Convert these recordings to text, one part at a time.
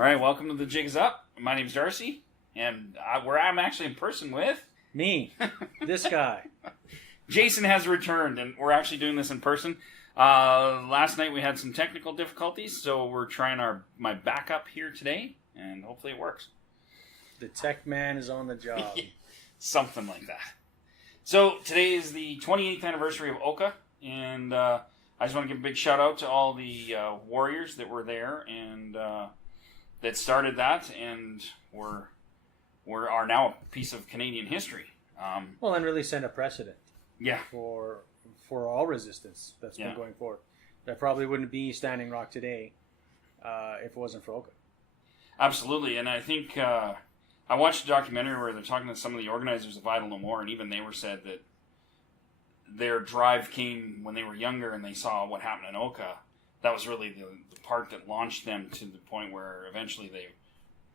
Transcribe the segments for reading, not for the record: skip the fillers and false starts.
All right, welcome to The Jig Is Up. My name's Darcy, and I'm actually in person with... Me. This guy. Jason has returned, and we're actually doing this in person. Last night we had some technical difficulties, so we're trying my backup here today, and hopefully it works. The tech man is on the job. Something like that. So today is the 28th anniversary of Oka, and I just want to give a big shout out to all the warriors that were there and that started that, and are now a piece of Canadian history. Well, and really set a precedent. Yeah. For all resistance that's been going forward. That probably wouldn't be Standing Rock today if it wasn't for Oka. Absolutely, and I think I watched a documentary where they're talking to some of the organizers of Idle No More, and even they said that their drive came when they were younger and they saw what happened in Oka. That was really the part that launched them to the point where eventually they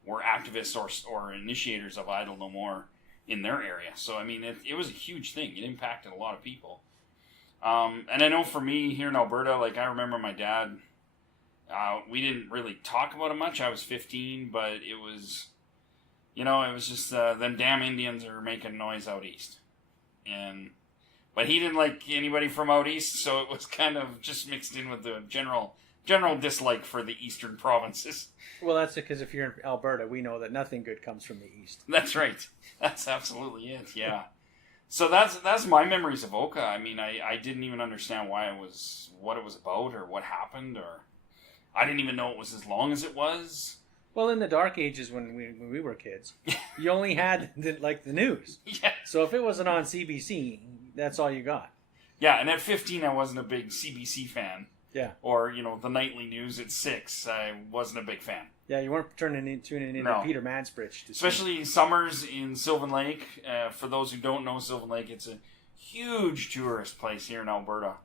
were activists or initiators of Idle No More in their area. So, I mean, it was a huge thing. It impacted a lot of people. And I know for me here in Alberta, like I remember my dad, we didn't really talk about it much. I was 15, but it was, it was just them damn Indians are making noise out east. But he didn't like anybody from out east, so it was kind of just mixed in with the general dislike for the eastern provinces. Well, that's because if you're in Alberta, we know that nothing good comes from the east. That's right. That's absolutely it, yeah. So that's my memories of Oka. I mean, I didn't even understand what it was about or what happened, or I didn't even know it was as long as it was. Well, in the dark ages when we were kids, you only had the news. Yeah. So if it wasn't on CBC, that's all you got. Yeah, and at 15, I wasn't a big CBC fan. Yeah. Or, the nightly news at 6, I wasn't a big fan. Yeah, you weren't tuning into Peter Mansbridge. Especially summers in Sylvan Lake. For those who don't know Sylvan Lake, it's a huge tourist place here in Alberta,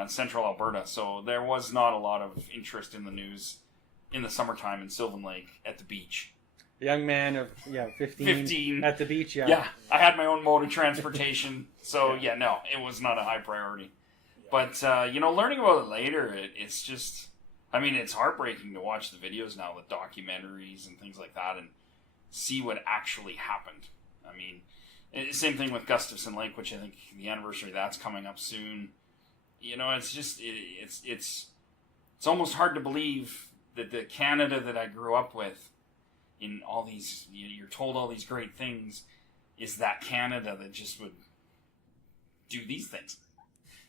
in central Alberta. So there was not a lot of interest in the news in the summertime in Sylvan Lake at the beach. A young man of 15 at the beach. Yeah, I had my own mode of transportation, so no, it was not a high priority. But learning about it later, it's just, I mean, it's heartbreaking to watch the videos now, the documentaries and things like that, and see what actually happened. I mean, same thing with Gustafson Lake, which I think the anniversary of that's coming up soon. It's just it's almost hard to believe that the Canada that I grew up with, in all these, you're told all these great things, is that Canada that just would do these things.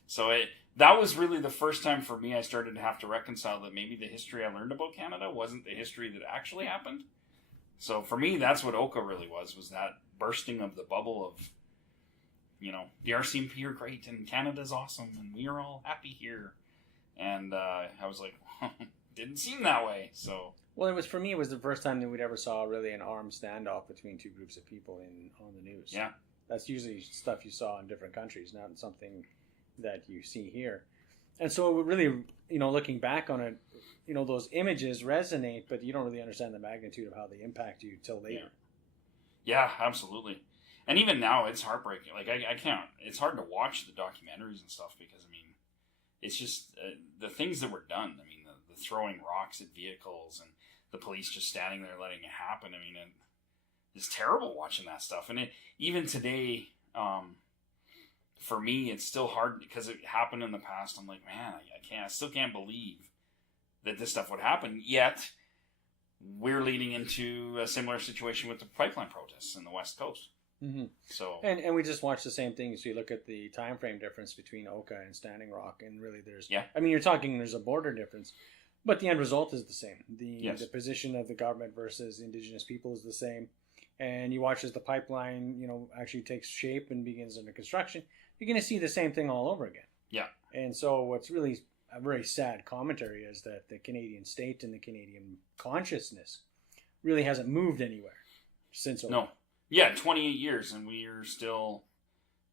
So that was really the first time for me I started to have to reconcile that maybe the history I learned about Canada wasn't the history that actually happened. So for me, that's what Oka really was that bursting of the bubble of, the RCMP are great and Canada's awesome and we are all happy here. And I was like, didn't seem that way. So. Well, it was the first time that we'd ever saw really an armed standoff between two groups of people on the news. Yeah. That's usually stuff you saw in different countries, not something that you see here. And so it would really, looking back on it, those images resonate, but you don't really understand the magnitude of how they impact you till later. Yeah, absolutely. And even now, it's heartbreaking. Like, I can't, it's hard to watch the documentaries and stuff because, I mean, it's just the things that were done. I mean, the throwing rocks at vehicles and the police just standing there letting it happen. I mean, it's terrible watching that stuff. And even today, for me, it's still hard because it happened in the past. I'm like, man, I still can't believe that this stuff would happen. Yet, we're leading into a similar situation with the pipeline protests in the West Coast. Mm-hmm. So, and we just watched the same thing. So you look at the time frame difference between Oka and Standing Rock, and really there's, I mean, there's a border difference, but the end result is the same. The position of the government versus Indigenous people is the same. And you watch as the pipeline, actually takes shape and begins under construction, you're going to see the same thing all over again. Yeah. And so what's really a very sad commentary is that the Canadian state and the Canadian consciousness really hasn't moved anywhere since Oka. No. Yeah, 28 years, and we are still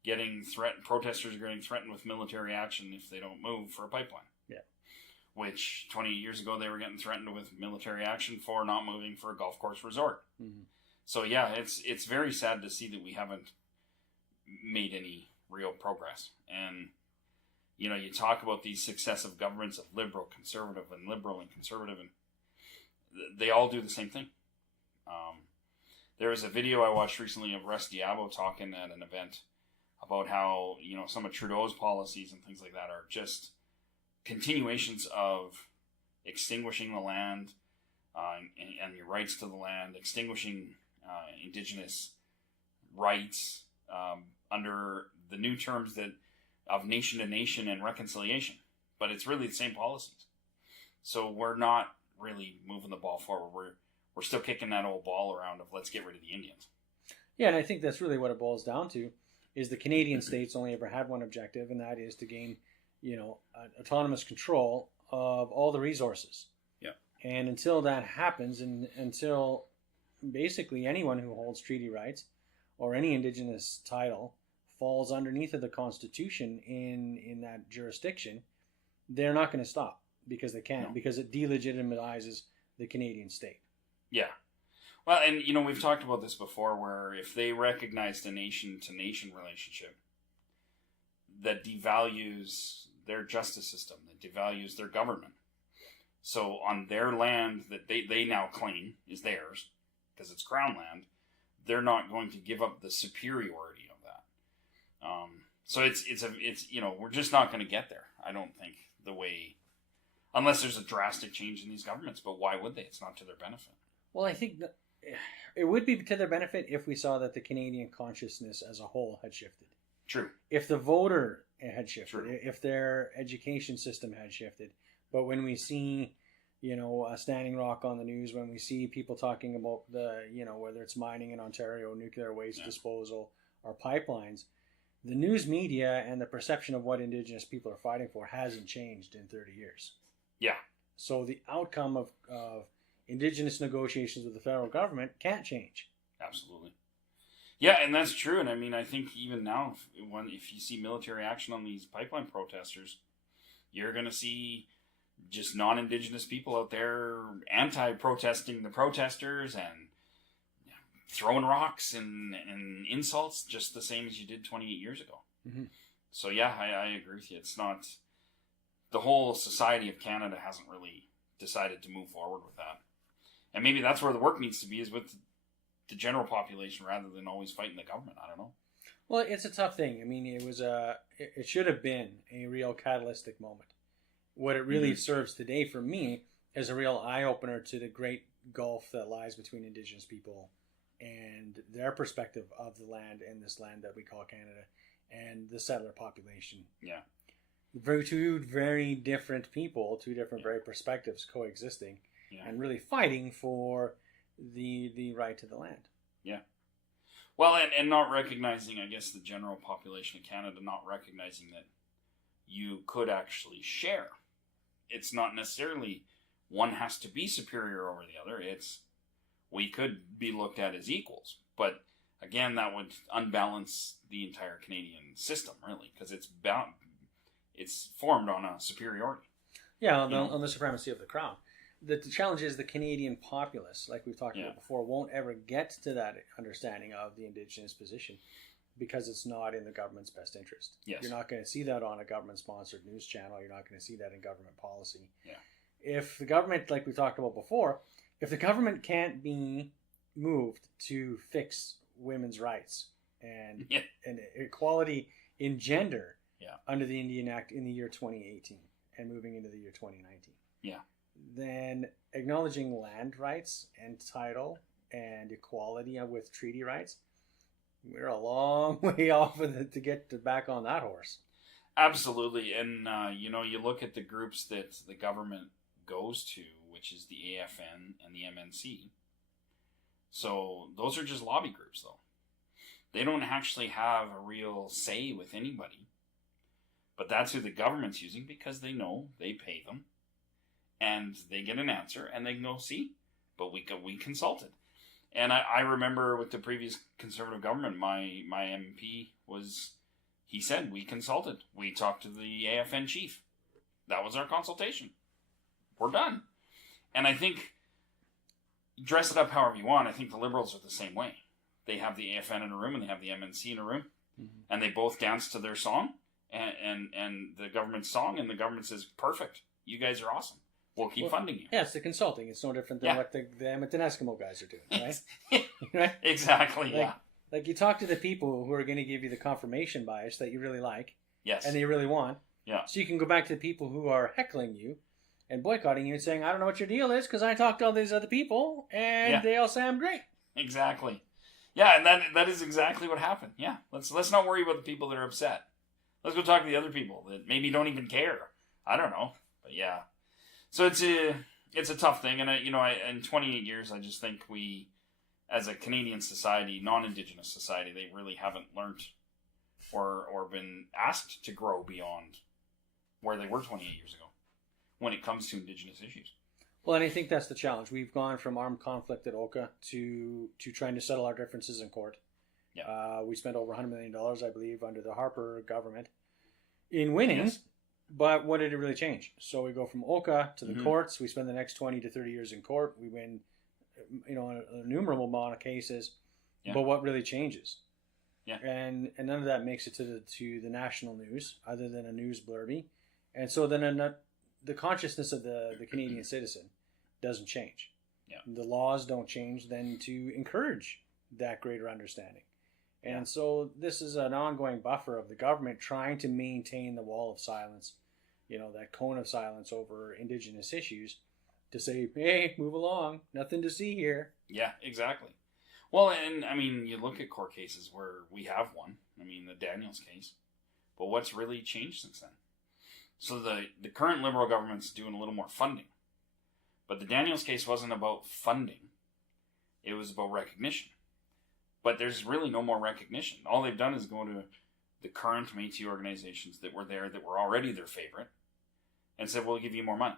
getting threatened. Protesters are getting threatened with military action if they don't move for a pipeline. Yeah. Which 28 years ago they were getting threatened with military action for not moving for a golf course resort. Mm-hmm. So yeah, it's very sad to see that we haven't made any real progress. And you talk about these successive governments of liberal, conservative, and liberal and conservative, and they all do the same thing. There was a video I watched recently of Russ Diabo talking at an event about how, some of Trudeau's policies and things like that are just continuations of extinguishing the land and your rights to the land, extinguishing Indigenous rights under the new terms of nation to nation and reconciliation. But it's really the same policies. So we're not really moving the ball forward. We're still kicking that old ball around of let's get rid of the Indians. Yeah, and I think that's really what it boils down to, is the Canadian states only ever had one objective, and that is to gain, autonomous control of all the resources. Yeah. And until that happens, and until basically anyone who holds treaty rights or any Indigenous title falls underneath of the Constitution in that jurisdiction, they're not going to stop because they can't, because it delegitimizes the Canadian state. Yeah. Well, and, we've talked about this before, where if they recognized a nation-to-nation relationship that devalues their justice system, that devalues their government. So on their land that they now claim is theirs, because it's Crown land, they're not going to give up the superiority of that. So it's we're just not going to get there, I don't think, unless there's a drastic change in these governments. But why would they? It's not to their benefit. Well, I think that it would be to their benefit if we saw that the Canadian consciousness as a whole had shifted. True. If the voter had shifted, True. If their education system had shifted. But when we see, a Standing Rock on the news, when we see people talking about whether it's mining in Ontario, nuclear waste disposal, or pipelines, the news media and the perception of what Indigenous people are fighting for hasn't changed in 30 years. Yeah. So the outcome of Indigenous negotiations with the federal government can't change. Absolutely. Yeah, and that's true. And I think even now, if you see military action on these pipeline protesters, you're going to see just non-Indigenous people out there anti-protesting the protesters and throwing rocks and insults just the same as you did 28 years ago. Mm-hmm. So yeah, I agree with you. It's not... The whole society of Canada hasn't really decided to move forward with that. And maybe that's where the work needs to be, is with the general population rather than always fighting the government. I don't know. Well, it's a tough thing. It should have been a real catalytic moment. What it really serves today for me is a real eye-opener to the great gulf that lies between Indigenous people and their perspective of the land and this land that we call Canada and the settler population. Yeah. Two very different people, two different very perspectives coexisting and really fighting for the right to the land. Yeah. Well, and not recognizing, I guess, the general population of Canada, not recognizing that you could actually share. It's not necessarily one has to be superior over the other. We could be looked at as equals. But again, that would unbalance the entire Canadian system, really, because it's formed on a superiority. Yeah, on the supremacy of the Crown. The challenge is the Canadian populace, like we've talked about before, won't ever get to that understanding of the Indigenous position because it's not in the government's best interest. Yes. You're not going to see that on a government-sponsored news channel. You're not going to see that in government policy. Yeah. If the government, like we talked about before, if the government can't be moved to fix women's rights and equality in gender under the Indian Act in the year 2018 and moving into the year 2019, then acknowledging land rights and title and equality with treaty rights, we're a long way off of it to get back on that horse. Absolutely. And, you look at the groups that the government goes to, which is the AFN and the MNC. So those are just lobby groups, though. They don't actually have a real say with anybody. But that's who the government's using because they know they pay them. And they get an answer and they can go, see, but we consulted. And I remember with the previous Conservative government, my MP he said, we consulted. We talked to the AFN chief. That was our consultation. We're done. And I think, dress it up however you want, I think the Liberals are the same way. They have the AFN in a room and they have the MNC in a room. Mm-hmm. And they both dance to their song and the government's song. And the government says, perfect. You guys are awesome. we'll keep funding you. Yeah, it's the consulting. It's no different than what the Edmonton Eskimo guys are doing, right? Right? Exactly, Like you talk to the people who are going to give you the confirmation bias that you really like. Yes. And that you really want. Yeah. So you can go back to the people who are heckling you and boycotting you and saying, I don't know what your deal is because I talked to all these other people and they all say I'm great. Exactly. Yeah, and that is exactly what happened. Yeah. Let's not worry about the people that are upset. Let's go talk to the other people that maybe don't even care. I don't know. But yeah. So it's a tough thing, and in 28 years I just think we, as a Canadian society, non-Indigenous society, they really haven't learned or been asked to grow beyond where they were 28 years ago when it comes to Indigenous issues. Well, and I think that's the challenge. We've gone from armed conflict at Oka to trying to settle our differences in court. Yeah. We spent over $100 million, I believe, under the Harper government in winning. Yes. But what did it really change? So we go from Oka to the courts. We spend the next 20 to 30 years in court. We win, an innumerable amount of cases. Yeah. But what really changes? Yeah. And none of that makes it to the national news, other than a news blurby. And so then the consciousness of the Canadian citizen doesn't change. Yeah. The laws don't change then to encourage that greater understanding. And so this is an ongoing buffer of the government trying to maintain the wall of silence, that cone of silence over Indigenous issues, to say, hey, move along, nothing to see here. Yeah, exactly. Well, and I mean, you look at court cases where we have one. I mean, the Daniels case. But what's really changed since then? So the current Liberal government's doing a little more funding. But the Daniels case wasn't about funding. It was about recognition. But there's really no more recognition. All they've done is go to the current Métis organizations that were there, that were already their favorite, and said, we'll give you more money.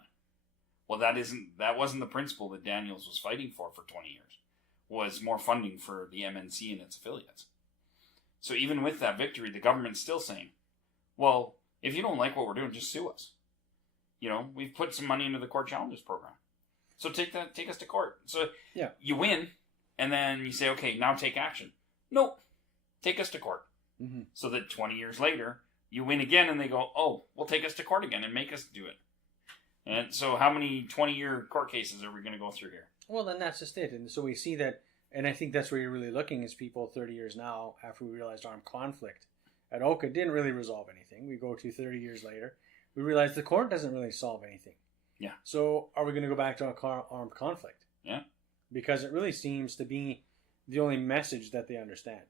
Well, that wasn't the principle that Daniels was fighting for 20 years. Was more funding for the MNC and its affiliates. So even with that victory, the government's still saying, well, if you don't like what we're doing, just sue us. We've put some money into the court challenges program. So take us to court. So you win, and then you say, okay, now take action. Nope. Take us to court. Mm-hmm. So that 20 years later, you win again, and they go, oh, well, take us to court again and make us do it. And so how many 20-year court cases are we going to go through here? Well, then that's just it. And so we see that, and I think that's where you're really looking, is people 30 years now, after we realized armed conflict at Oka didn't really resolve anything. We go to 30 years later, we realize the court doesn't really solve anything. Yeah. So are we going to go back to armed conflict? Yeah. Because it really seems to be the only message that they understand.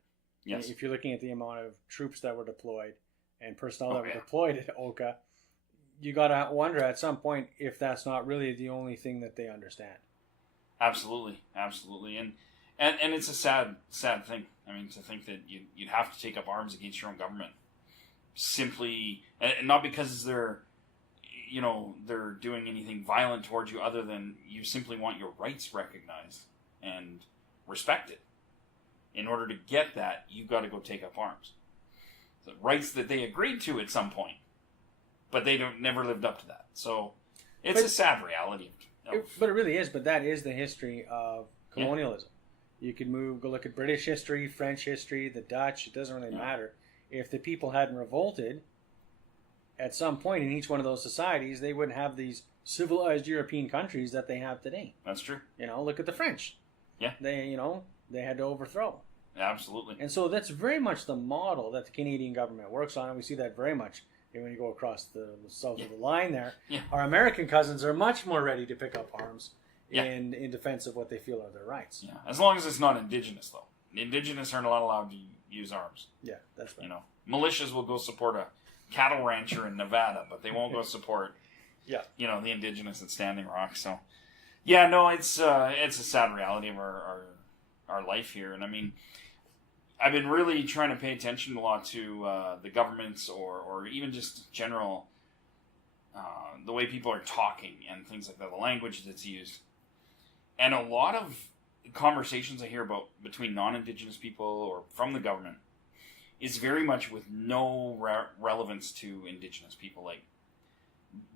Yes. If you're looking at the amount of troops that were deployed and personnel that were deployed at Oka, you got to wonder at some point if that's not really the only thing that they understand. Absolutely. And it's a sad thing. I mean, to think that you'd have to take up arms against your own government simply, and not because they're doing anything violent towards you, other than you simply want your rights recognized and respected. In order to get that, you got to go take up arms. The rights that they agreed to at some point, but they never lived up to that. So it's a sad reality. But it really is. But that is the history of colonialism. Yeah. You could go look at British history, French history, the Dutch. It doesn't really matter. If the people hadn't revolted at some point in each one of those societies, they wouldn't have these civilized European countries that they have today. That's true. Look at the French. Yeah. They had to overthrow. Absolutely. And so that's very much the model that the Canadian government works on, and we see that very much when you go across the south of the line there. Yeah. Our American cousins are much more ready to pick up arms in defense of what they feel are their rights. Yeah, as long as it's not Indigenous, though. The Indigenous are not allowed to use arms. Yeah, that's right. Militias will go support a cattle rancher in Nevada, but they won't go support the Indigenous at Standing Rock. So, it's a sad reality of our life here. And I mean, I've been really trying to pay attention a lot to the governments or even just general the way people are talking and things like that, the language that's used. And a lot of conversations I hear about between non-Indigenous people or from the government is very much with no relevance to Indigenous people. Like,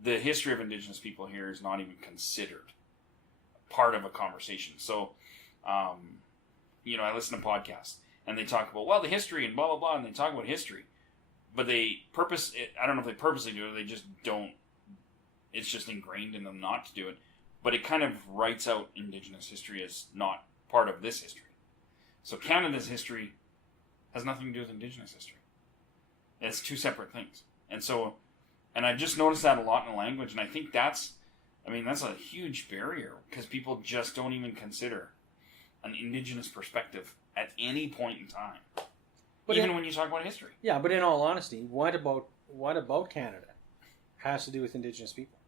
the history of Indigenous people here is not even considered part of a conversation. So, I listen to podcasts and they talk about, the history and blah, blah, blah, and they talk about history. But I don't know if they purposely do it, or they just don't It's just ingrained in them not to do it. But it kind of writes out Indigenous history as not part of this history. So Canada's history has nothing to do with Indigenous history. It's two separate things. And I've just noticed that a lot in the language, and I think that's a huge barrier, because people just don't even consider an Indigenous perspective at any point in time. But even when you talk about history. Yeah, but in all honesty, what about Canada has to do with Indigenous people?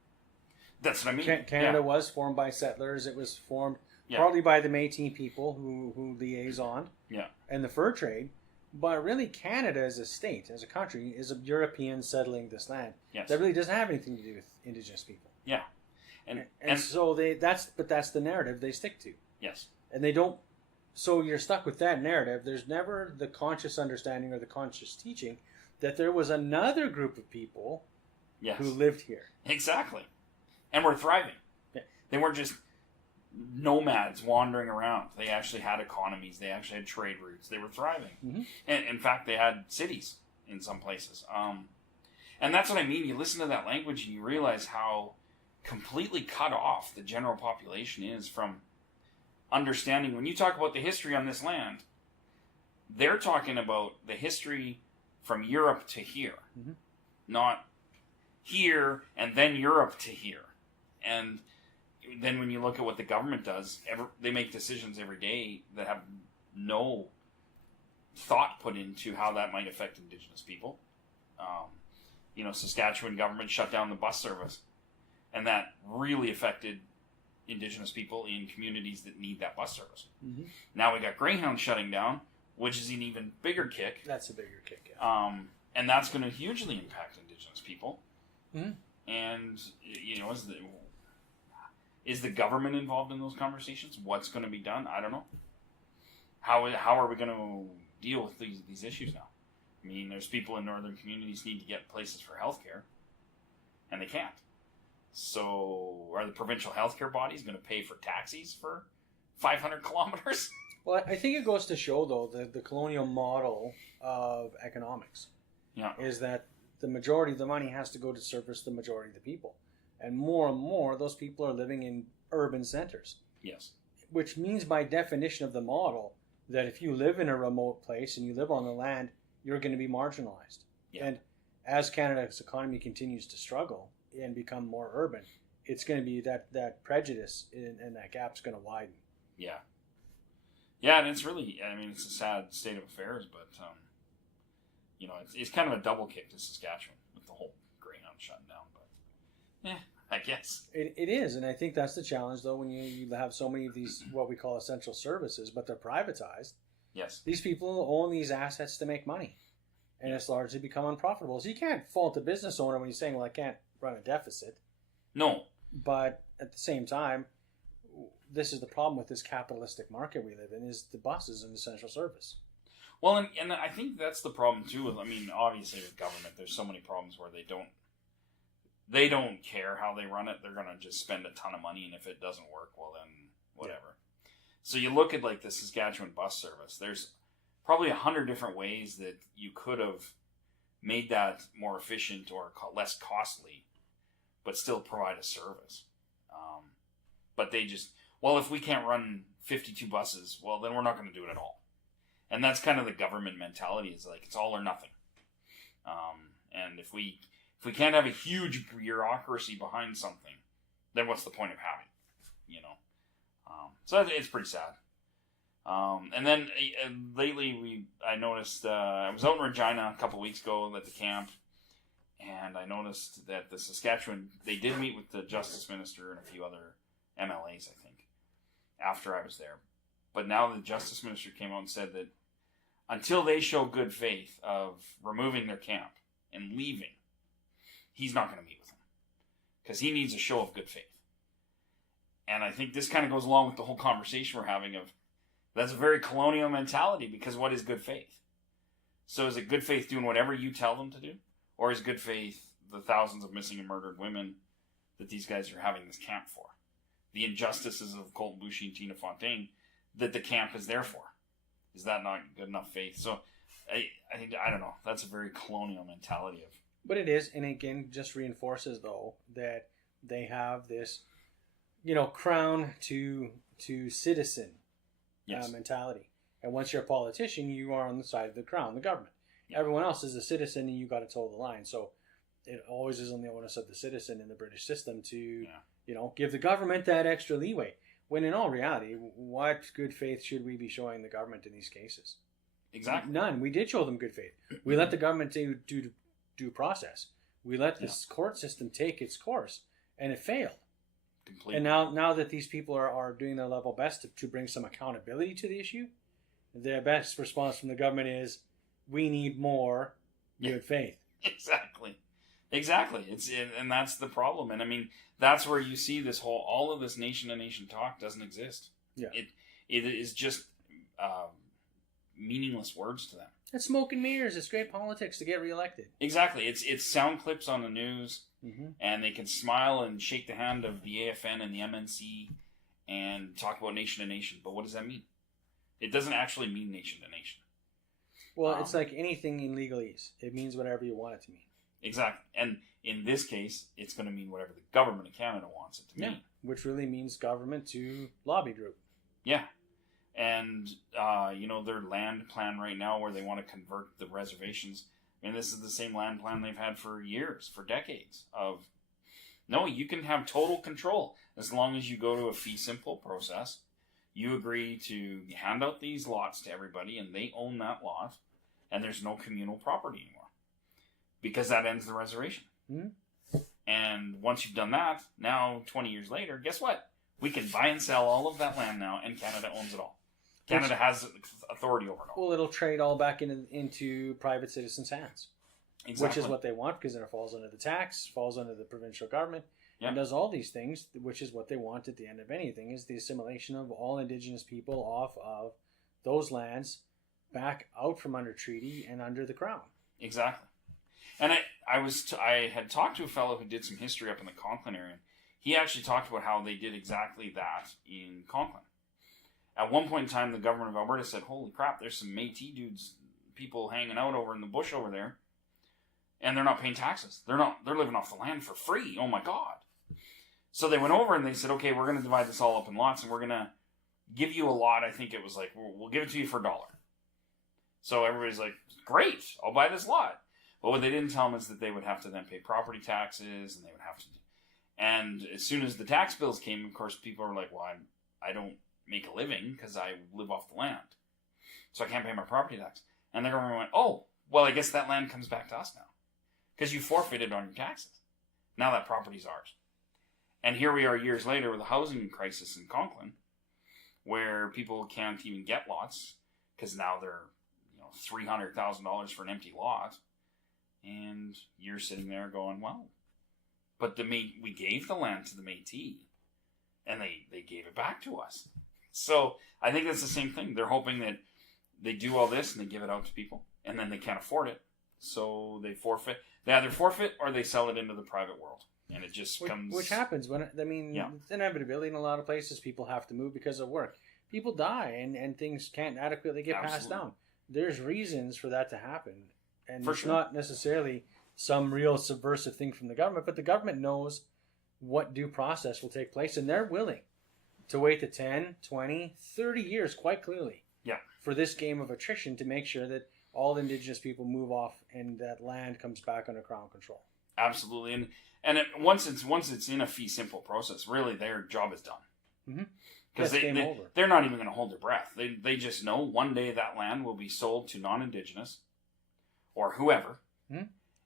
That's what I mean. Canada was formed by settlers. It was formed partly by the Metis people who liaisoned. Yeah. And the fur trade. But really, Canada as a state, as a country, is a European settling this land. Yes. That really doesn't have anything to do with Indigenous people. Yeah. And so that's the narrative they stick to. Yes. And they don't. So you're stuck with that narrative. There's never the conscious understanding or the conscious teaching that there was another group of people who lived here. Exactly. And were thriving. Yeah. They weren't just nomads wandering around. They actually had economies. They actually had trade routes. They were thriving. Mm-hmm. And in fact, they had cities in some places. And that's what I mean. You listen to that language and you realize how completely cut off the general population is from understanding. When you talk about the history on this land, they're talking about the history from Europe to here. Mm-hmm. Not here and then Europe to here. And then when you look at what the government does, they make decisions every day that have no thought put into how that might affect Indigenous people. Saskatchewan government shut down the bus service, and that really affected Indigenous people in communities that need that bus service. Mm-hmm. Now we got Greyhound shutting down, which is an even bigger kick. That's a bigger kick, yeah. And that's going to hugely impact Indigenous people. Mm-hmm. And, is the government involved in those conversations? What's going to be done? I don't know. How are we going to deal with these issues now? I mean, there's people in northern communities need to get places for healthcare, and they can't. So, are the provincial healthcare bodies going to pay for taxis for 500 kilometers? Well, I think it goes to show, though, the colonial model of economics is that the majority of the money has to go to service the majority of the people. And more, those people are living in urban centers. Yes. Which means, by definition of the model, that if you live in a remote place and you live on the land, you're going to be marginalized. Yeah. And as Canada's economy continues to struggle and become more urban, it's going to be that prejudice and that gap's going to widen. Yeah. Yeah, and it's really, it's a sad state of affairs, but, it's kind of a double kick to Saskatchewan with the whole Greyhound shutting down, but... Yeah, I guess. It is, and I think that's the challenge, though, when you have so many of these, what we call essential services, but they're privatized. Yes. These people own these assets to make money, and it's largely become unprofitable. So you can't fault a business owner when you're saying, well, I can't run a deficit. No. But at the same time, this is the problem with this capitalistic market we live in, is the bus is an essential service. Well, and I think that's the problem, too. Obviously, with government, there's so many problems where they don't care how they run it. They're going to just spend a ton of money, and if it doesn't work, well, then whatever. Yeah. So you look at, the Saskatchewan bus service. There's probably 100 different ways that you could have made that more efficient or less costly, but still provide a service. But they just, if we can't run 52 buses, well, then we're not going to do it at all. And that's kind of the government mentality. Is it's all or nothing. And if we can't have a huge bureaucracy behind something, then what's the point of having it? So it's pretty sad. And then lately I noticed, I was out in Regina a couple weeks ago at the camp, and I noticed that the Saskatchewan, they did meet with the Justice Minister and a few other MLAs, I think, after I was there. But now the Justice Minister came out and said that until they show good faith of removing their camp and leaving, he's not going to meet with them, because he needs a show of good faith. And I think this kind of goes along with the whole conversation we're having of, that's a very colonial mentality, because what is good faith? So is it good faith doing whatever you tell them to do? Or is good faith the thousands of missing and murdered women that these guys are having this camp for? The injustices of Colton Boushie and Tina Fontaine that the camp is there for? Is that not good enough faith? So I don't know. That's a very colonial mentality of... But it is, and again, just reinforces, though, that they have this, crown to citizen mentality. And once you're a politician, you are on the side of the crown, the government. Yeah. Everyone else is a citizen, and you got to toe the line. So it always is on the onus of the citizen in the British system to, give the government that extra leeway. When in all reality, what good faith should we be showing the government in these cases? Exactly. None. We did show them good faith. We let the government do due process. We let this court system take its course, and it failed. Completely. And now that these people are doing their level best to bring some accountability to the issue, the best response from the government is, we need more good faith. Exactly. And that's the problem. And I mean, that's where you see all of this nation to nation talk doesn't exist. Yeah. It is just meaningless words to them. It's smoke and mirrors. It's great politics to get reelected. Exactly. It's sound clips on the news, and they can smile and shake the hand of the AFN and the MNC and talk about nation to nation. But what does that mean? It doesn't actually mean nation to nation. Well, it's like anything in legalese. It means whatever you want it to mean. Exactly. And in this case, it's going to mean whatever the government of Canada wants it to mean. Which really means government to lobby group. Yeah. And, their land plan right now where they want to convert the reservations. I mean, this is the same land plan they've had for years, for decades. No, you can have total control as long as you go to a fee simple process. You agree to hand out these lots to everybody, and they own that lot, and there's no communal property anymore. Because that ends the reservation. Mm-hmm. And once you've done that, now 20 years later, guess what? We can buy and sell all of that land now, and Canada owns it all. Canada has authority over it all. Well, it'll trade all back into private citizens' hands. Exactly. Which is what they want, because it falls under the tax, falls under the provincial government, and does all these things, which is what they want at the end of anything, is the assimilation of all Indigenous people off of those lands back out from under treaty and under the Crown. Exactly. And I had talked to a fellow who did some history up in the Conklin area. He actually talked about how they did exactly that in Conklin. At one point in time, the government of Alberta said, holy crap, there's some Metis dudes, people hanging out over in the bush over there, and they're not paying taxes. They're living off the land for free. Oh my God. So they went over and they said, okay, we're going to divide this all up in lots, and we're going to give you a lot. I think it was like, we'll give it to you for $1. So everybody's like, great, I'll buy this lot. But what they didn't tell them is that they would have to then pay property taxes, and they would have to. And as soon as the tax bills came, of course, people are like, well, I don't make a living because I live off the land, so I can't pay my property tax. And the government went, oh, well, I guess that land comes back to us now because you forfeited on your taxes. Now that property's ours. And here we are years later with a housing crisis in Conklin, where people can't even get lots because now they're $300,000 for an empty lot. And you're sitting there going, well, but we gave the land to the Métis, and they gave it back to us. So I think that's the same thing. They're hoping that they do all this and they give it out to people, and then they can't afford it, so they forfeit. They either forfeit or they sell it into the private world, and it just comes. Which happens it's inevitability in a lot of places. People have to move because of work. People die, and things can't adequately get passed down. There's reasons for that to happen. And it's not necessarily some real subversive thing from the government, but the government knows what due process will take place, and they're willing to wait the 10, 20, 30 years, quite clearly, for this game of attrition to make sure that all Indigenous people move off and that land comes back under Crown control. Absolutely. And once it's in a fee simple process, really their job is done. Because they're not even going to hold their breath. They just know one day that land will be sold to non-Indigenous or whoever,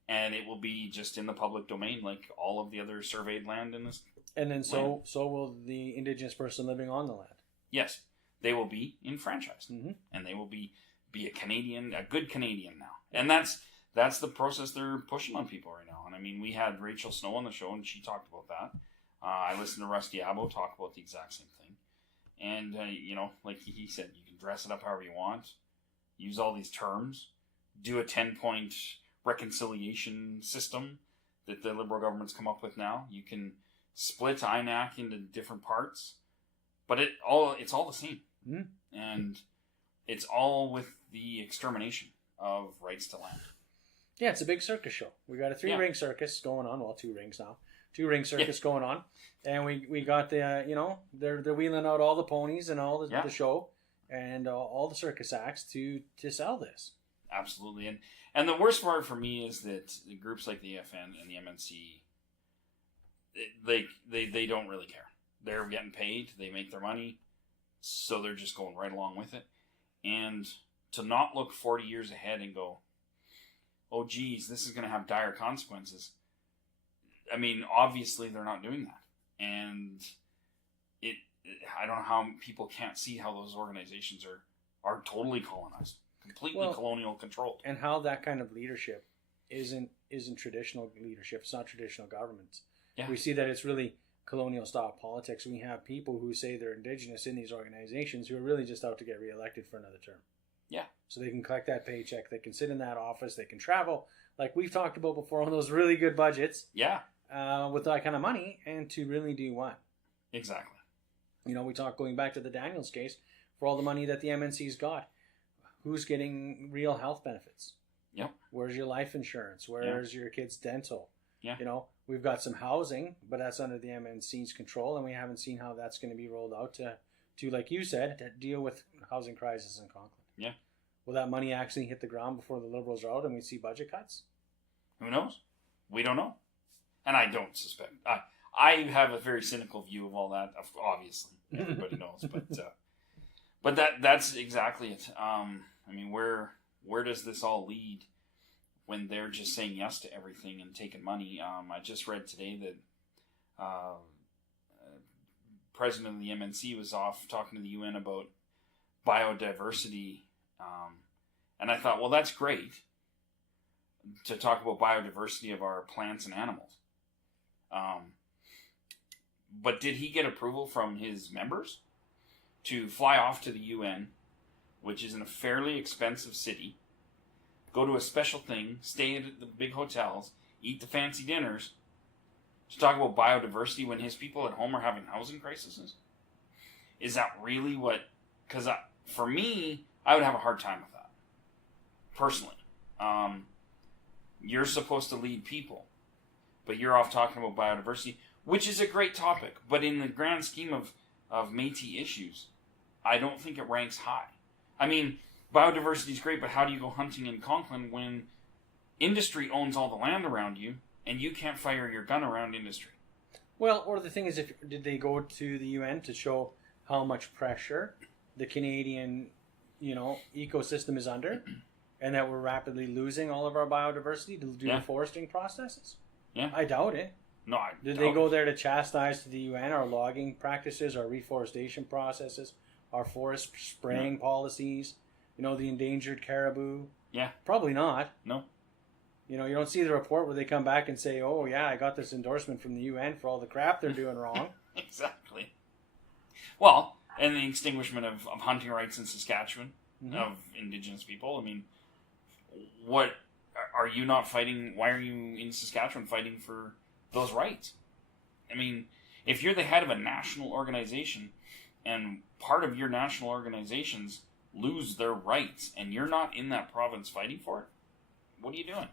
and it will be just in the public domain like all of the other surveyed land in this. And then so will the Indigenous person living on the land. Yes, they will be enfranchised, and they will be a Canadian, a good Canadian now. And that's the process they're pushing on people right now. And I mean, we had Rachel Snow on the show, and she talked about that. I listened to Rusty Abbo talk about the exact same thing. And, like he said, you can dress it up however you want, use all these terms, do a 10-point reconciliation system that the Liberal government's come up with now. You can split INAC into different parts, but it's all the same. And it's all with the extermination of rights to land. Yeah, it's a big circus show. We got a 3-ring circus going on. Well, 2 rings now. two-ring circus going on. And we got the, they're wheeling out all the ponies and all the show and all the circus acts to sell this. Absolutely. And the worst part for me is that groups like the FN and the MNC, they don't really care. They're getting paid. They make their money. So they're just going right along with it. And to not look 40 years ahead and go, oh, geez, this is going to have dire consequences. I mean, obviously they're not doing that. And I don't know how people can't see how those organizations are totally colonized, completely colonial controlled. And how that kind of leadership isn't traditional leadership. It's not traditional governments. Yeah. We see that it's really colonial style politics. We have people who say they're indigenous in these organizations who are really just out to get reelected for another term. Yeah. So they can collect that paycheck. They can sit in that office. They can travel, like we've talked about before, on those really good budgets. Yeah. With that kind of money, and to really do what? Exactly. We talk going back to the Daniels case, for all the money that the MNC's got, who's getting real health benefits? Yep. Where's your life insurance? Where's your kids' dental? Yeah. We've got some housing, but that's under the MNC's control, and we haven't seen how that's going to be rolled out to like you said, to deal with housing crisis in Conklin. Yeah. Will that money actually hit the ground before the Liberals are out and we see budget cuts? Who knows? We don't know. And I don't suspect. I have a very cynical view of all that. Obviously, everybody knows, but that's exactly it. I mean, where does this all lead when they're just saying yes to everything and taking money? I just read today that president of the MNC was off talking to the UN about biodiversity, and I thought, well, that's great to talk about biodiversity of our plants and animals. But did he get approval from his members to fly off to the UN, which is in a fairly expensive city, go to a special thing, stay at the big hotels, eat the fancy dinners, to talk about biodiversity when his people at home are having housing crises? Is that really what... Because for me, I would have a hard time with that, personally. You're supposed to lead people, but you're off talking about biodiversity, which is a great topic, but in the grand scheme of Métis issues, I don't think it ranks high. I mean, biodiversity is great, but how do you go hunting in Conklin when industry owns all the land around you and you can't fire your gun around industry? Well, or the thing is, did they go to the UN to show how much pressure the Canadian, ecosystem is under, and that we're rapidly losing all of our biodiversity to do the foresting processes? Yeah, I doubt it. No, Did they go there to chastise to the UN our logging practices, our reforestation processes, our forest spraying policies, the endangered caribou? Yeah. Probably not. No. You don't see the report where they come back and say, oh, yeah, I got this endorsement from the UN for all the crap they're doing wrong. Exactly. Well, and the extinguishment of hunting rights in Saskatchewan, of Indigenous people. I mean, what are you not fighting? Why are you in Saskatchewan fighting for those rights? I mean, if you're the head of a national organization and part of your national organizations lose their rights and you're not in that province fighting for it, what are you doing?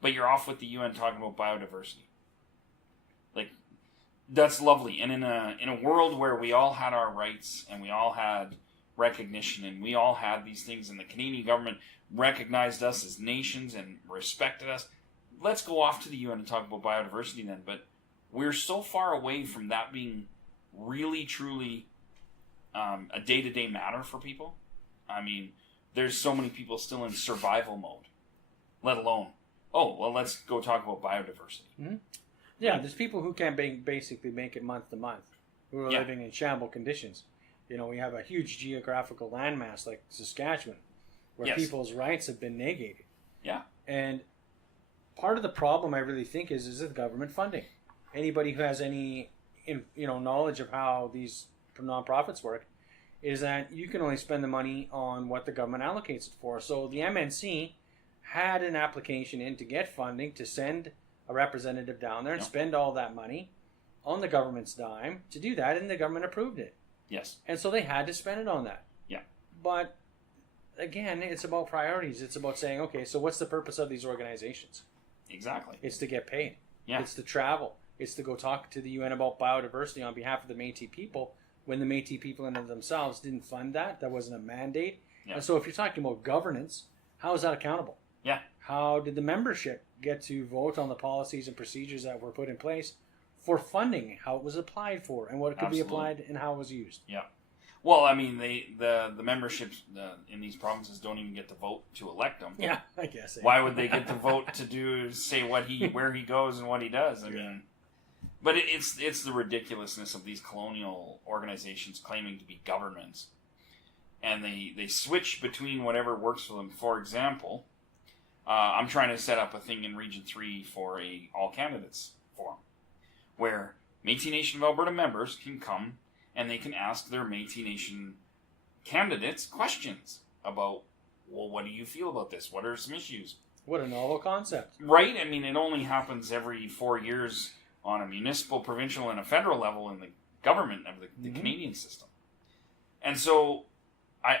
But you're off with the UN talking about biodiversity. Like, that's lovely. And in a world where we all had our rights and we all had recognition and we all had these things and the Canadian government recognized us as nations and respected us, let's go off to the UN and talk about biodiversity then. But we're so far away from that being really, truly a day-to-day matter for people. I mean, there's so many people still in survival mode, let alone, let's go talk about biodiversity. Mm-hmm. Yeah, there's people who can't basically make it month to month, who are living in shamble conditions. We have a huge geographical landmass like Saskatchewan, where people's rights have been negated. Yeah. And part of the problem, I really think, is the government funding. Anybody who has any, knowledge of how these nonprofits work, is that you can only spend the money on what the government allocates it for. So the MNC had an application in to get funding to send a representative down there and spend all that money on the government's dime to do that, and the government approved it. Yes. And so they had to spend it on that. Yeah. But again, it's about priorities. It's about saying, okay, so what's the purpose of these organizations? Exactly. It's to get paid. Yeah. It's to travel. It's to go talk to the UN about biodiversity on behalf of the Métis people, when the Métis people in and of themselves didn't fund that. That wasn't a mandate. Yeah. And so if you're talking about governance, how is that accountable? Yeah. How did the membership get to vote on the policies and procedures that were put in place for funding, how it was applied for, and what it could be applied and how it was used? Yeah. Well, I mean, the memberships in these provinces don't even get to vote to elect them. Yeah, I guess. Why would they get to vote to say where he goes and what he does? I mean, but it's the ridiculousness of these colonial organizations claiming to be governments, and they switch between whatever works for them. For example, I'm trying to set up a thing in Region 3 for a all candidates forum, where Métis Nation of Alberta members can come and they can ask their Métis Nation candidates questions about, well, what do you feel about this? What are some issues? What a novel concept. Right? I mean, it only happens every 4 years on a municipal, provincial, and a federal level in the government of the Canadian system. And so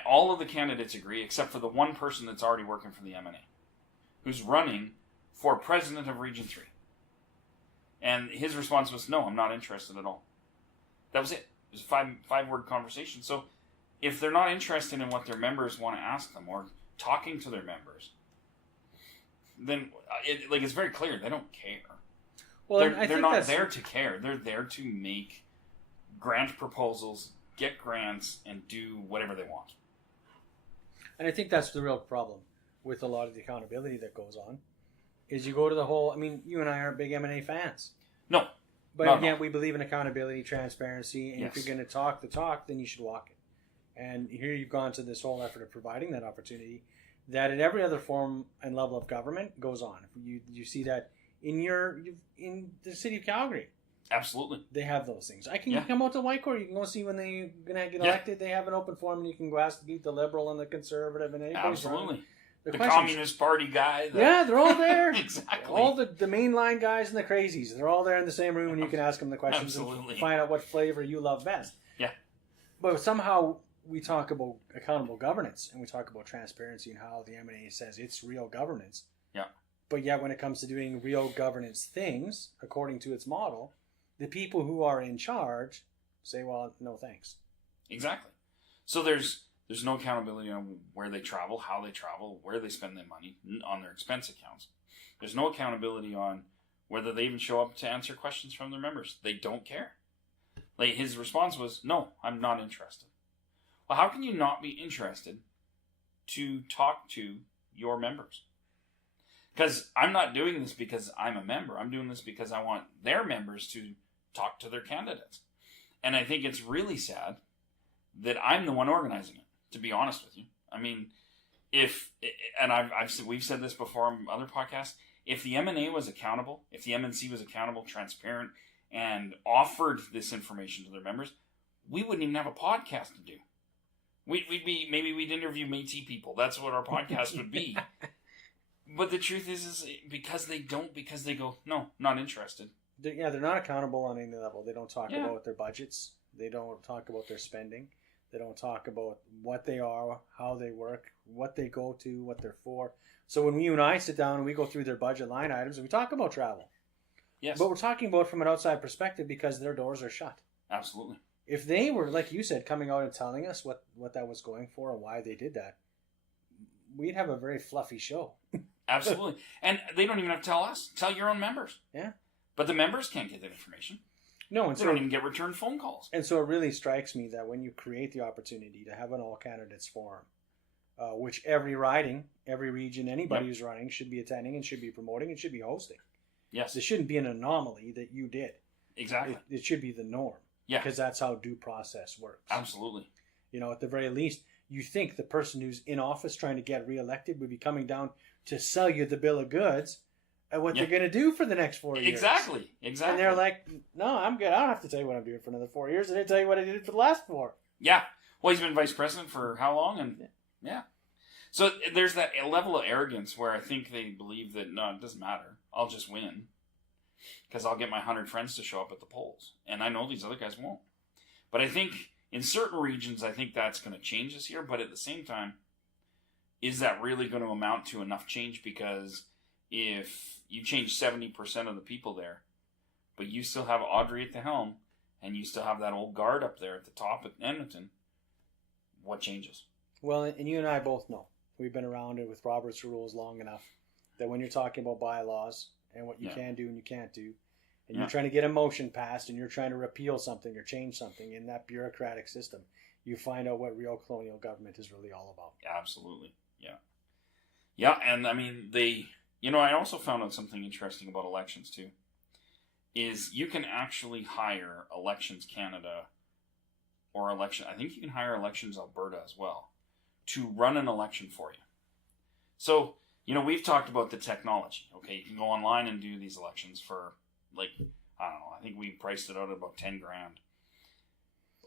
all of the candidates agree, except for the one person that's already working for the MNA, who's running for president of Region 3. And his response was, no, I'm not interested at all. That was it. It was a five-word conversation. So if they're not interested in what their members want to ask them or talking to their members, then it's very clear they don't care. Well, they're not there to care. They're there to make grant proposals, get grants, and do whatever they want. And I think that's the real problem with a lot of the accountability that goes on, is you go to the whole, I mean, you and I aren't big M&A fans. No. But again, we believe in accountability, transparency, and if you're going to talk the talk, then you should walk it. And here you've gone to this whole effort of providing that opportunity that in every other form and level of government goes on. You see that in the city of Calgary. Absolutely. They have those things. I can come out to Whitecourt. You can go see when they're going to get elected. They have an open forum and you can go ask to beat the Liberal and the Conservative and anybody's Absolutely. The Communist Party guy. They're all there. Exactly. All the mainline guys and the crazies. They're all there in the same room and you can ask them the questions and find out what flavor you love best. Yeah. But somehow we talk about accountable governance and we talk about transparency and how the MNA says it's real governance. Yeah. But yet when it comes to doing real governance things, according to its model, the people who are in charge say, well, no thanks. Exactly. So there's no accountability on where they travel, how they travel, where they spend their money on their expense accounts. There's no accountability on whether they even show up to answer questions from their members. They don't care. Like, his response was, no, I'm not interested. Well, how can you not be interested to talk to your members? Because I'm not doing this because I'm a member. I'm doing this because I want their members to talk to their candidates. And I think it's really sad that I'm the one organizing it, to be honest with you. I mean, we've said this before on other podcasts, if the MNA was accountable, if the MNC was accountable, transparent, and offered this information to their members, we wouldn't even have a podcast to do. Maybe we'd interview Métis people. That's what our podcast would be. But the truth is because they go, no, not interested. They're not accountable on any level. They don't talk about their budgets. They don't talk about their spending. They don't talk about what they are, how they work, what they go to, what they're for. So when you and I sit down and we go through their budget line items, we talk about travel. Yes. But we're talking about it from an outside perspective because their doors are shut. Absolutely. If they were, like you said, coming out and telling us what that was going for and why they did that, we'd have a very fluffy show. Absolutely. And they don't even have to tell us. Tell your own members. Yeah. But the members can't get that information. No, and they don't even get return phone calls. And so it really strikes me that when you create the opportunity to have an all-candidates forum, which every riding, every region, anybody who's running should be attending and should be promoting and should be hosting. Yes. It shouldn't be an anomaly that you did. Exactly. It should be the norm. Yeah. Because that's how due process works. Absolutely. At the very least, you think the person who's in office trying to get reelected would be coming down to sell you the bill of goods and what they're going to do for the next 4 years. Exactly. And they're like, no, I'm good. I don't have to tell you what I'm doing for another 4 years. I didn't tell you what I did for the last 4. Yeah. Well, he's been vice president for how long? And yeah. So there's that level of arrogance where I think they believe that, no, it doesn't matter. I'll just win. Because I'll get my 100 friends to show up at the polls. And I know these other guys won't. But I think in certain regions, I think that's going to change this year. But at the same time, is that really going to amount to enough change? Because if you change 70% of the people there, but you still have Audrey at the helm, and you still have that old guard up there at the top at Edmonton. What changes? Well, and you and I both know, we've been around it with Robert's rules long enough, that when you're talking about bylaws and what you can do and you can't do, and you're trying to get a motion passed and you're trying to repeal something or change something in that bureaucratic system, you find out what real colonial government is really all about. Absolutely. Yeah. Yeah, and I mean, I also found out something interesting about elections too, is you can actually hire Elections Canada or I think you can hire Elections Alberta as well to run an election for you. So, we've talked about the technology. Okay, you can go online and do these elections for, I don't know, I think we priced it out at about $10,000.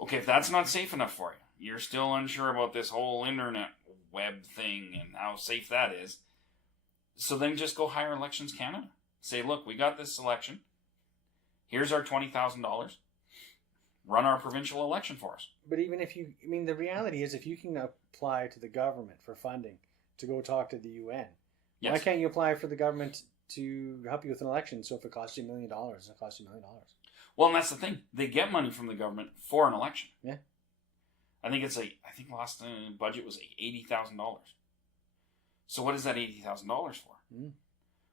Okay, if that's not safe enough for you, you're still unsure about this whole internet web thing and how safe that is, so then just go hire Elections Canada. Say, look, we got this election. Here's our $20,000. Run our provincial election for us. But even if the reality is, if you can apply to the government for funding to go talk to the UN, why can't you apply for the government to help you with an election? So if it costs you $1 million, it costs you $1 million. Well, and that's the thing. They get money from the government for an election. Yeah. I think last budget was $80,000. So what is that $80,000 for?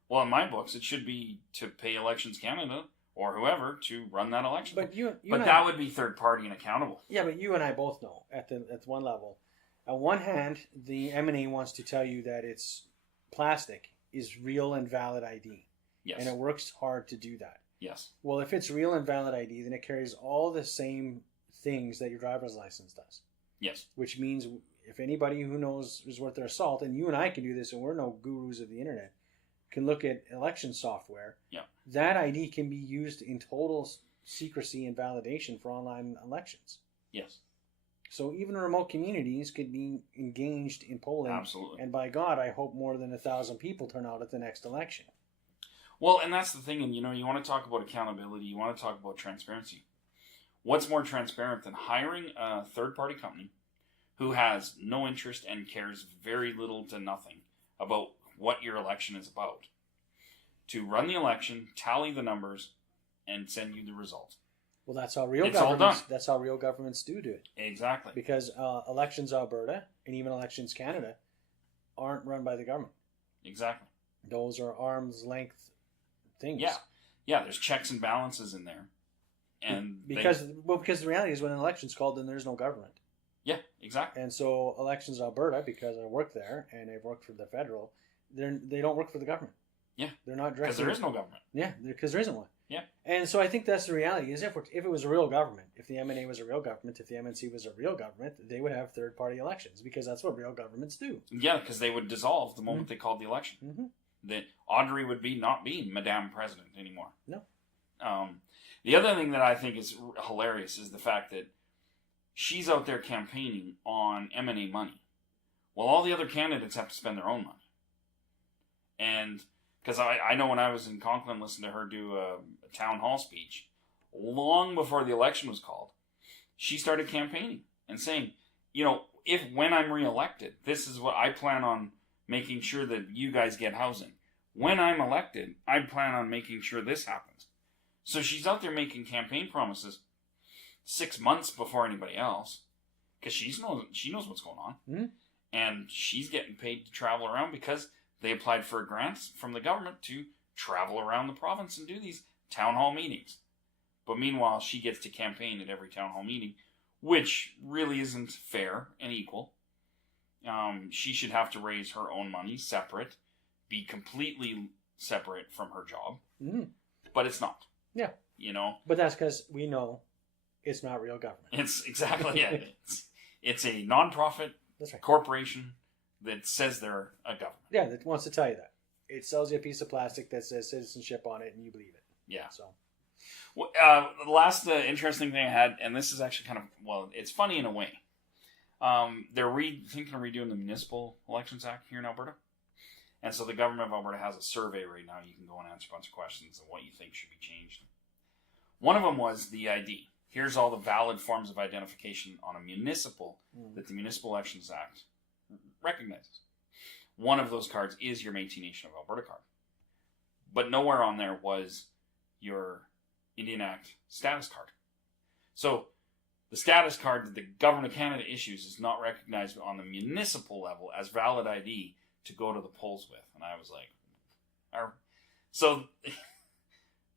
Well, in my books, it should be to pay Elections Canada or whoever to run that election. But that would be third party and accountable. Yeah, but you and I both know at one level. On one hand, the M&A wants to tell you that it's plastic is real and valid ID. Yes. And it works hard to do that. Yes. Well, if it's real and valid ID, then it carries all the same things that your driver's license does. Yes. Which means if anybody who knows is worth their salt, and you and I can do this, and we're no gurus of the internet, can look at election software. Yeah. That ID can be used in total secrecy and validation for online elections. Yes. So even remote communities could be engaged in polling. Absolutely. And by God, I hope more than 1,000 people turn out at the next election. Well, and that's the thing, and you want to talk about accountability, you want to talk about transparency. What's more transparent than hiring a third-party company who has no interest and cares very little to nothing about what your election is about, to run the election, tally the numbers, and send you the result? Well, that's how real governments do it. Exactly. Because Elections Alberta and even Elections Canada aren't run by the government. Exactly. Those are arm's length things. Yeah. There's checks and balances in there, and because the reality is when an election's called, then there's no government. Yeah, exactly. And so Elections Alberta, because I work there and I've worked for the federal, they don't work for the government. Yeah, they're not directly. Because there is no government. Yeah, because there isn't one. Yeah. And so I think that's the reality. Is if it was a real government, if the M&A was a real government, if the MNC was a real government, they would have third-party elections because that's what real governments do. Yeah, because they would dissolve the moment they called the election. Mm-hmm. That Audrey would not be Madame President anymore. No. The other thing that I think is hilarious is the fact that she's out there campaigning on M&A money. Well, all the other candidates have to spend their own money. And because I know when I was in Conklin listening to her do a town hall speech, long before the election was called, she started campaigning and saying, when I'm reelected, this is what I plan on making sure that you guys get housing. When I'm elected, I plan on making sure this happens. So she's out there making campaign promises 6 months before anybody else because she knows what's going on. Mm-hmm. And she's getting paid to travel around because they applied for grants from the government to travel around the province and do these town hall meetings. But meanwhile, she gets to campaign at every town hall meeting, which really isn't fair and equal. She should have to raise her own money separate, be completely separate from her job. Mm-hmm. But it's not. Yeah. But that's because we know it's not real government. It's exactly it. It's a non-profit corporation that says they're a government. Yeah, that wants to tell you that. It sells you a piece of plastic that says citizenship on it, and you believe it. Yeah. So, well, the last interesting thing I had, and this is actually it's funny in a way. They're thinking of redoing the Municipal Elections Act here in Alberta. And so the government of Alberta has a survey right now. You can go and answer a bunch of questions of what you think should be changed. One of them was the ID. Here's all the valid forms of identification on a municipal that the Municipal Elections Act recognizes. One of those cards is your Métis Nation of Alberta card. But nowhere on there was your Indian Act status card. So the status card that the Government of Canada issues is not recognized on the municipal level as valid ID to go to the polls with. And I was like, so,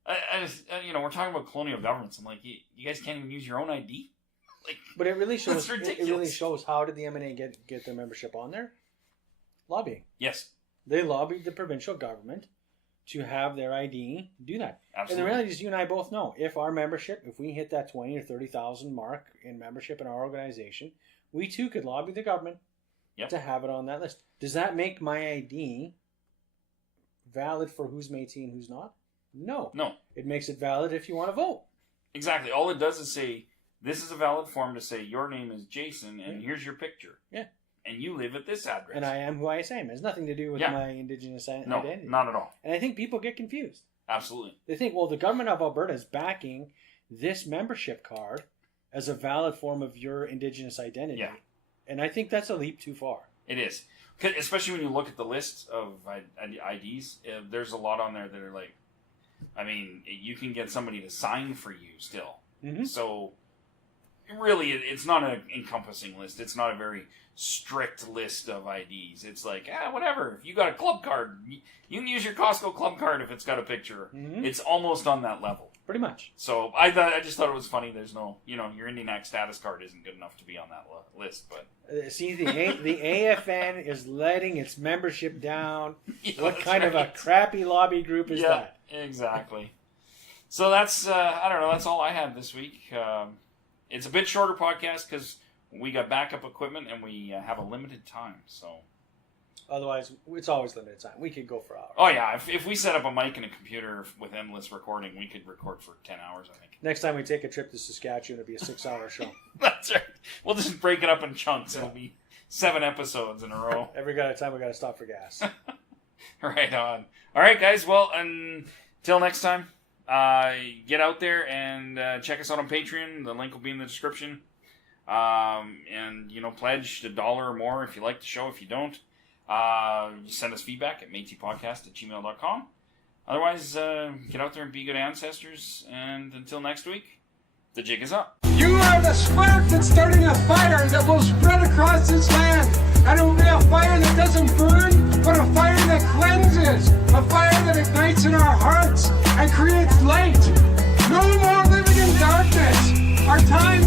we're talking about colonial governments. I'm like, you guys can't even use your own ID? Like, but it really shows. It really shows how did the MNA get their membership on there? Lobbying. Yes. They lobbied the provincial government to have their ID do that. Absolutely. And the reality is, you and I both know, if we hit that 20 or 30,000 mark in membership in our organization, we too could lobby the government to have it on that list. Does that make my ID valid for who's Métis and who's not? No. It makes it valid if you want to vote. Exactly. All it does is say, this is a valid form to say your name is Jason and here's your picture. Yeah. And you live at this address. And I am who I say. It has nothing to do with my Indigenous identity. No, not at all. And I think people get confused. Absolutely. They think, well, the government of Alberta is backing this membership card as a valid form of your Indigenous identity. Yeah. And I think that's a leap too far. It is. Especially when you look at the list of IDs, there's a lot on there that are like, I mean, you can get somebody to sign for you still. Mm-hmm. So, really, it's not an encompassing list. It's not a very strict list of IDs. It's like, whatever. If you got a club card, you can use your Costco club card if it's got a picture. Mm-hmm. It's almost on that level. Pretty much. So I just thought it was funny. There's no, your Indian Act status card isn't good enough to be on that list. But see, the AFN is letting its membership down. What kind of a crappy lobby group is that? Exactly. So that's I don't know. That's all I had this week. It's a bit shorter podcast because we got backup equipment and we have a limited time. So. Otherwise, it's always limited time. We could go for hours. Oh, yeah. If we set up a mic and a computer with endless recording, we could record for 10 hours, I think. Next time we take a trip to Saskatchewan, it'll be a 6-hour show. That's right. We'll just break it up in chunks. It'll be 7 episodes in a row. Every time we got to stop for gas. Right on. All right, guys. Well, until next time, get out there and check us out on Patreon. The link will be in the description. And, pledge $1 or more if you like the show. If you don't, send us feedback at metipodcast@gmail.com. Otherwise, get out there and be good ancestors. And until next week, the jig is up. You are the spark that's starting a fire that will spread across this land. And it will be a fire that doesn't burn, but a fire that cleanses. A fire that ignites in our hearts and creates light. No more living in darkness. Our time